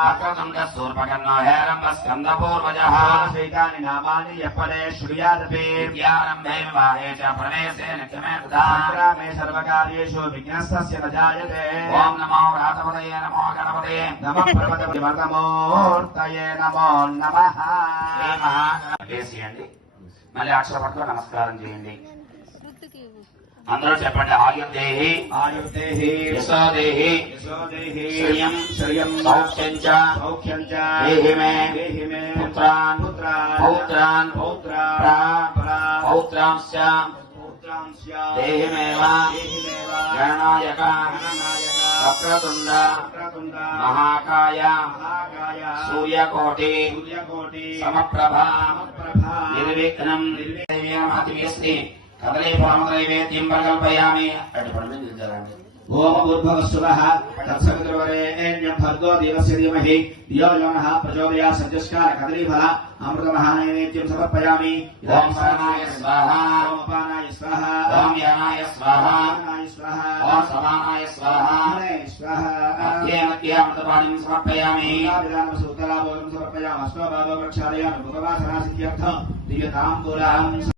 అక్రతుండూర్పకర్ణో హేరంబ స్కందపూర్వజः శ్రీకాని నామాని ఎప్పడే శ్రుయాదపి విద్యారంభే వివాహే చ ప్రవేశే నిత్యమే తథా సంగ్రామే సర్వకార్యేషు విఘ్నస్తస్య న జాయతే ఓం నమో వ్రాతపదయే నమో గణపతే నమ పర్వత వర్తమూర్తయే నమో నమః శ్రీ మహాగణేశయండి మళ్ళీ అక్షర పట్టుకో నమస్కారం చేయండి. అందరూ చెప్పండి ఆయుర్దేహి ఆయుర్దేహి యశోదేహి యశోదేహి శ్రియం శ్రియం సౌఖ్యం చ సౌఖ్యం చ దేహి మే దేహి మే పుత్రాన్ పుత్రాన్ పౌత్రాన్ పౌత్రాన్ ప్రా ప్రా- పౌత్రాంశ్చ పౌత్రాన్ స్య దేహిమేవ దేహిమేవ గణనాయక గణనాయక వక్రతుండ వక్రతుండ మహాకాయ మహాకాయ సూర్యకోటి సూర్యకోటి సమప్రభ సమప్రభా నిర్విఘ్నం నిర్విఘ్నమతివేస్తి కదలీఫలమదైవేద్యం ప్రకల్పయామి. అటు పడి మీద నిద్రండి ఓం భూర్భవస్సువః తత్సవితుర్వరేణ్యం భర్గో దేవస్య ధీమహి. ధియో యో నః ప్రచోదయాత్ సత్యస్కార కదలీఫల. అమృతమహానైవేద్యం సమర్పయామి. ఓం స్వాహ. ఓం అపానాయ స్వాహ. ఓం యానాయ స్వాహ. స్వాహ ఓం సమానాయ స్వాహ. అపానాయ స్వాహ. మధ్యే మధ్యే అమృతపాణిం సమర్పయామి. సూతలాభోగం సమర్పయామి. అశ్వభాగో ప్రక్షాళయామి భగవాసనాసిద్ధ్యర్థం దివ్యతాంబూలాం